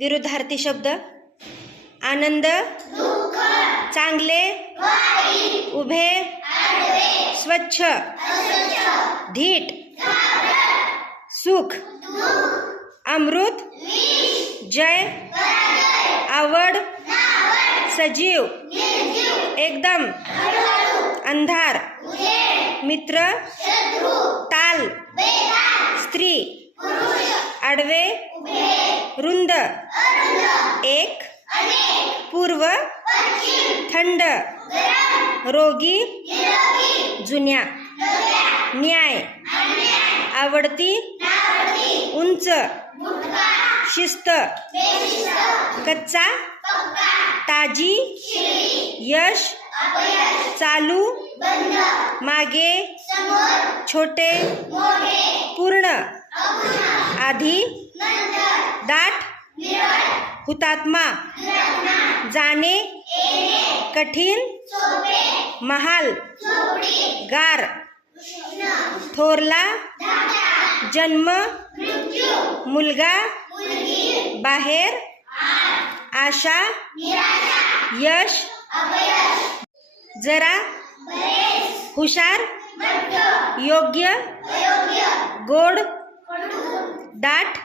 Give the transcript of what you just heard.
विरुद्धार्थी शब्द. आनंद, चांगले, उभे, स्वच्छ, धीट, सुख, अमृत, जय, आवड, सजीव, एकदम, अंधार, मित्र, ताल, स्त्री, आडवे, रुंद, एक, पूर्व, थंड, रोगी, जुन्या, न्याय, आवडती, उंच, शिस्त, कच्चा, ताजी, यश, चालू, मागे, छोटे, पूर्ण, आधी, दाट, हुतात्मा, जाणे, कठीण, महाल, गार, थोरला, जन्म, मुलगा, बाहेर, आशा, यश, जरा, हुशार, योग्य, गोड, दाट,